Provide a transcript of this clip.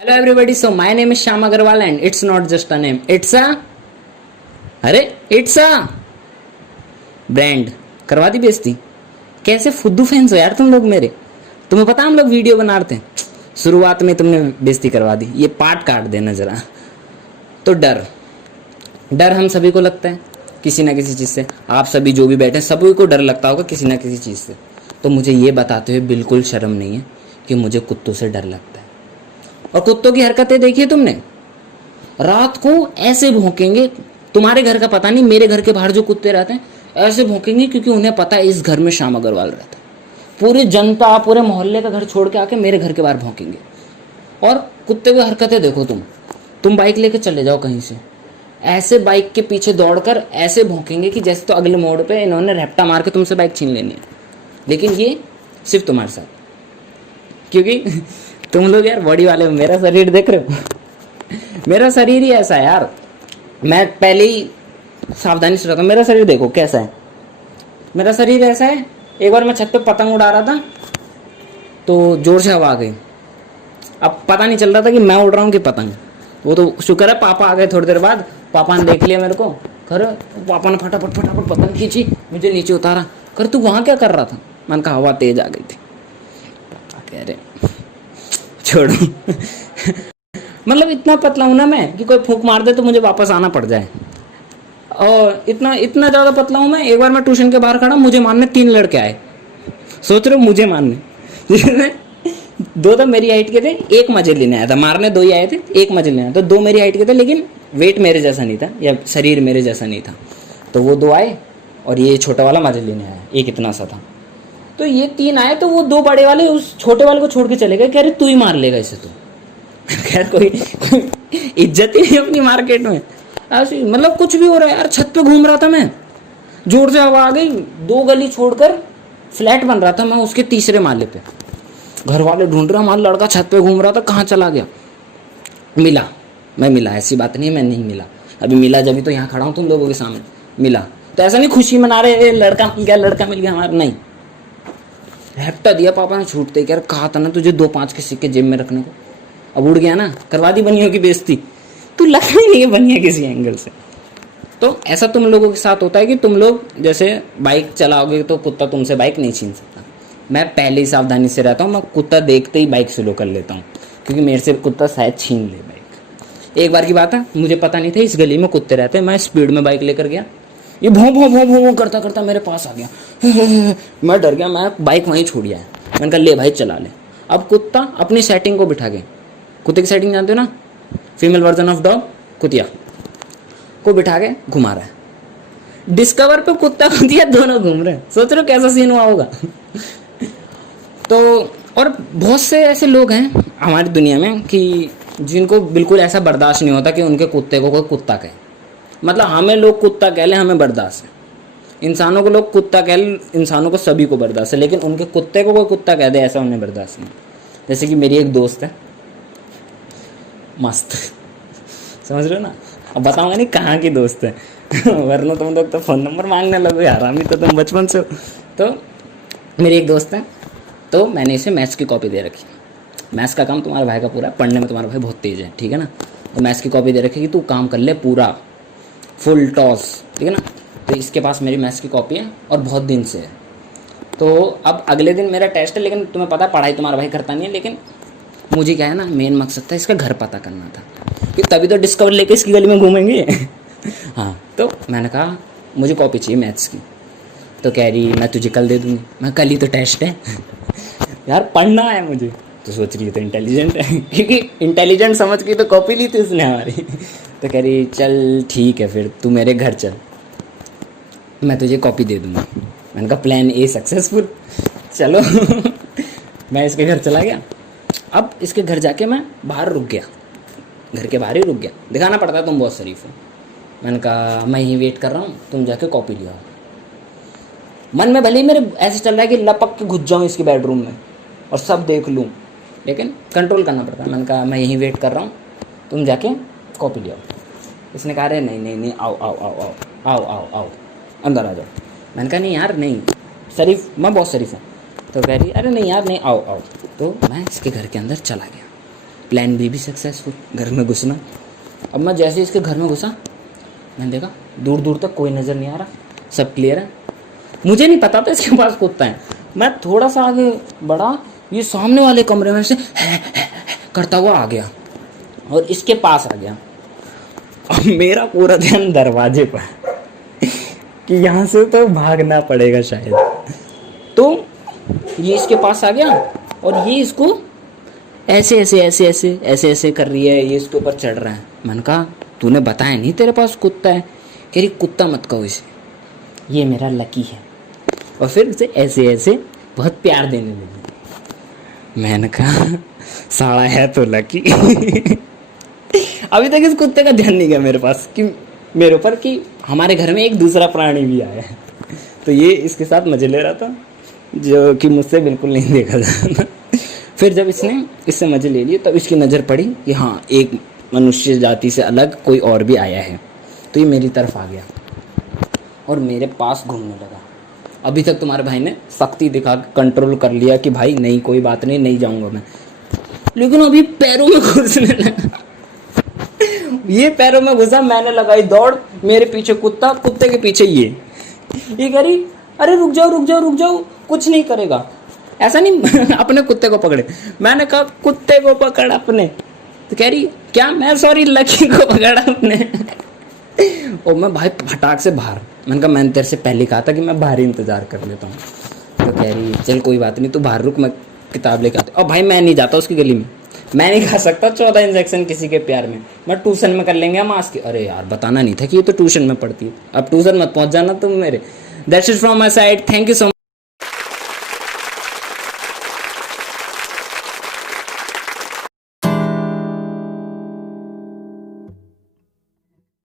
Hello everybody, so my name is Shyam Agarwal and it's not just a name, it's a brand. करवा दी बेइज्जती। कैसे फुद्दू fans हो यार तुम लोग मेरे। तुम्हें पता हम लोग वीडियो बना रहे थे, शुरुआत में तुमने बेइज्जती करवा दी। ये पार्ट काट देना जरा। तो डर डर हम सभी को लगता है किसी ना किसी चीज़ से। आप सभी जो भी बैठे सभी को डर लगता होगा किसी ना किसी चीज़ से। तो मुझे ये बताते हुए बिल्कुल शर्म नहीं है कि मुझे कुत्तों से डर लगता है। और कुत्तों की हरकतें देखी है तुमने, रात को ऐसे भौंकेंगे। तुम्हारे घर का पता नहीं, मेरे घर के बाहर जो कुत्ते रहते हैं ऐसे भौंकेंगे क्योंकि उन्हें पता है इस घर में श्याम अग्रवाल रहता है। पूरी जनता पूरे मोहल्ले का घर छोड़ के आके मेरे घर के बाहर भौंकेंगे। और कुत्ते की हरकतें देखो, तुम बाइक लेके चले जाओ कहीं से, ऐसे बाइक के पीछे दौड़कर ऐसे भौंकेंगे कि जैसे तो अगले मोड़ पे इन्होंने रैप्टा मार के तुमसे बाइक छीन लेनी है। लेकिन ये सिर्फ तुम्हारे साथ, क्योंकि तुम लोग यार बॉडी वाले हो। मेरा शरीर देख रहे हो, मेरा शरीर ही ऐसा है यार। मैं पहले ही सावधानी से रहता हूँ। मेरा शरीर देखो कैसा है, मेरा शरीर ऐसा है। एक बार मैं छत पे पतंग उड़ा रहा था तो जोर से हवा आ गई। अब पता नहीं चल रहा था कि मैं उड़ रहा हूँ कि पतंग। वो तो शुक्र है पापा आ गए थोड़ी देर बाद। पापा ने देख लिया मेरे को, कर पापा ने फटाफट पतंग खींची, मुझे नीचे उतारा। कर तू वहाँ क्या कर रहा था? मैंने कहा हवा तेज आ गई थी। कह रहे छोड़ो मतलब इतना पतला हूं ना मैं कि कोई फूंक मार दे तो मुझे वापस आना पड़ जाए। और इतना ज्यादा पतला हूं मैं। एक बार मैं ट्यूशन के बाहर खड़ा, मुझे मारने 3 लड़के आए। सोच रहे हो मुझे मारने दो तो मेरी हाइट के थे, एक मजे लेने आया था। मारने 2 ही आए थे, एक मजे लेने आया था। 2 मेरी हाइट के थे लेकिन वेट मेरे जैसा नहीं था या शरीर मेरे जैसा नहीं था। तो वो 2 आए और ये छोटा वाला मजे लेने आया, एक इतना सा था। तो ये 3 आए तो वो 2 बड़े वाले उस छोटे वाले को छोड़ के चले गए। कह रहे तू ही मार लेगा इसे तो। खैर कोई इज्जत ही नहीं अपनी मार्केट में। ऐसे मतलब कुछ भी हो रहा है यार। छत पे घूम रहा था मैं, जोर से हवा आ गई। 2 गली छोड़कर फ्लैट बन रहा था, मैं उसके 3रे माले पे। घर वाले ढूंढ रहे, हमारा लड़का छत पे घूम रहा था, कहाँ चला गया। मैं मिला, ऐसी बात नहीं है मैं नहीं मिला। अभी मिला जब तो यहाँ खड़ा हूँ तुम लोगों के सामने। मिला तो ऐसा नहीं खुशी मना रहे लड़का मिल गया हमारा, नहीं। हैप्टा दिया पापा ने छूटते। क्या कहा था ना तुझे 2-5 के सिक्के जेब में रखने को। अब उड़ गया ना, करवा दी बनियों की बेइज्जती। तू लगता ही नहीं है बनिया किसी एंगल से। तो ऐसा तुम लोगों के साथ होता है कि तुम लोग जैसे बाइक चलाओगे तो कुत्ता तुमसे बाइक नहीं छीन सकता। मैं पहले ही सावधानी से रहता हूँ। मैं कुत्ता देखते ही बाइक स्लो कर लेता हूँ क्योंकि मेरे से कुत्ता शायद छीन ले बाइक। एक बार की बात है, मुझे पता नहीं था इस गली में कुत्ते रहते हैं। मैं स्पीड में बाइक लेकर गया, ये भों भों भों भों करता करता मेरे पास आ गया। मैं डर गया, मैं बाइक वहीं छोड़ आया। मैंने कहा ले भाई चला ले। अब कुत्ता अपनी सेटिंग को बिठा के, कुत्ते की सेटिंग जानते हो ना, फीमेल वर्जन ऑफ डॉग, कुतिया को बिठा के घुमा रहा है। डिस्कवर पे कुत्ता कुतिया दोनों घूम रहे हैं। सोच रहे हो कैसा सीन हुआ होगा। तो और बहुत से ऐसे लोग हैं हमारी दुनिया में कि जिनको बिल्कुल ऐसा बर्दाश्त नहीं होता कि उनके कुत्ते को कोई कुत्ता कहे। मतलब हमें लोग कुत्ता कह लें हमें बर्दाश्त है, इंसानों को लोग कुत्ता कह लें इंसानों को सभी को बर्दाश्त है, लेकिन उनके कुत्ते को कोई कुत्ता कह दे ऐसा उन्हें बर्दाश्त नहीं। जैसे कि मेरी एक दोस्त है, मस्त समझ रहे हो ना। अब बताऊंगा नहीं कहाँ की दोस्त है वरना तुम लोग तो फ़ोन नंबर मांगने लगो यार, हम ही तो तुम बचपन से हो। तो मेरी एक दोस्त है, तो मैंने इसे मैथ्स की कॉपी दे रखी। मैथ्स का काम तुम्हारे भाई का पूरा, पढ़ने में तुम्हारा भाई बहुत तेज़ है, ठीक है ना। तो मैथ्स की कॉपी दे रखी कि तू काम कर ले पूरा फुल टॉस, ठीक है ना। तो इसके पास मेरी मैथ्स की कॉपी है और बहुत दिन से है। तो अब अगले दिन मेरा टेस्ट है, लेकिन तुम्हें पता पढ़ाई तुम्हारा भाई करता नहीं है। लेकिन मुझे क्या है ना, मेन मकसद था इसका घर पता करना था कि तभी तो डिस्कवर लेके इसकी गली में घूमेंगे हाँ, तो मैंने कहा मुझे कॉपी चाहिए मैथ्स की। तो कह रही मैं तुझे कल दे दूँगी। मैं कल ही तो टेस्ट है यार पढ़ना है मुझे। तो सोच रही है तो इंटेलिजेंट है क्योंकि इंटेलिजेंट समझ के तो कॉपी ली थी उसने हमारी। तो कह रही चल ठीक है फिर तू मेरे घर चल, मैं तुझे कॉपी दे दूँगा। मैंने कहा प्लान ए सक्सेसफुल, चलो मैं इसके घर चला गया। अब इसके घर जाके मैं बाहर रुक गया, घर के बाहर ही रुक गया। दिखाना पड़ता तुम बहुत शरीफ हो। मैंने कहा मैं यहीं वेट कर रहा हूँ, तुम जाके कॉपी ले आओ। मन में भले ही मेरे ऐसे चल रहा है कि लपक के घुस जाऊँ इसके बेडरूम में और सब देख लूँ, लेकिन कंट्रोल करना पड़ता है। मैंने कहा मैं यहीं वेट कर रहा हूँ, तुम जाके कॉपी ले आओ। इसने कहा अरे नहीं आओ आओ आओ आओ आओ आओ आओ अंदर आ जाओ। मैंने कहा नहीं यार नहीं, शरीफ मैं बहुत शरीफ हूँ। तो कह रही अरे नहीं यार नहीं आओ आओ। तो मैं इसके घर के अंदर चला गया। प्लान बी भी सक्सेसफुल, घर में घुसना। अब मैं जैसे इसके घर में घुसा, मैंने देखा दूर दूर तक कोई नज़र नहीं आ रहा, सब क्लियर है। मुझे नहीं पता था इसके पास कुत्ता है। मैं थोड़ा सा आगे बढ़ा, ये सामने वाले कमरे में से करता हुआ आ गया और इसके पास आ गया। अब मेरा पूरा ध्यान दरवाजे पर कि यहाँ से तो भागना पड़ेगा शायद। तो ये इसके पास आ गया और ये इसको ऐसे ऐसे ऐसे ऐसे ऐसे ऐसे कर रही है, ये इसके ऊपर चढ़ रहा है। मैंने कहा तूने बताया नहीं तेरे पास कुत्ता है? कह रही कुत्ता मत कहो इसे, ये मेरा लकी है। और फिर उसे ऐसे ऐसे बहुत प्यार देने लगी। मैंने कहा साला है तो लकी। अभी तक इस कुत्ते का ध्यान नहीं गया मेरे पास कि मेरे ऊपर कि हमारे घर में एक दूसरा प्राणी भी आया है। तो ये इसके साथ मजे ले रहा था, जो कि मुझसे बिल्कुल नहीं देखा जाता। फिर जब इसने इससे मजे ले लिए तब इसकी नज़र पड़ी कि हाँ एक मनुष्य जाति से अलग कोई और भी आया है। तो ये मेरी तरफ आ गया और मेरे पास घूमने लगा। अभी तक तुम्हारे भाई ने सख्ती दिखा के कंट्रोल कर लिया कि भाई नहीं कोई बात नहीं, नहीं जाऊंगा मैं, लेकिन अभी पैरों में घुसने लगा। ये पैरों में घुसा, मैंने लगाई दौड़, मेरे पीछे कुत्ता, कुत्ते के पीछे ये कह रही अरे रुक जाओ रुक जाओ रुक जाओ, कुछ नहीं करेगा। ऐसा नहीं अपने कुत्ते को पकड़े, मैंने कहा कुत्ते को पकड़ अपने। तो कह रही क्या? मैं सॉरी लकी को पकड़ा अपने। और मैं भाई फटाक से बाहर, मैंने कहा मैंने तेरे से पहले कहा था कि मैं बाहर ही इंतजार कर लेता हूँ। तो कह रही चल कोई बात नहीं, तू बाहर रुक, मैं किताब लेके आता। और भाई मैं नहीं जाता उसकी गली में, मैं नहीं खा सकता 14 इंजेक्शन किसी के प्यार में। मैं ट्यूशन में कर लेंगे हम आज की। अरे यार बताना नहीं था कि ये तो ट्यूशन में पढ़ती है। अब ट्यूशन मत पहुंच जाना तुम मेरे। That's it from my side, thank you so much.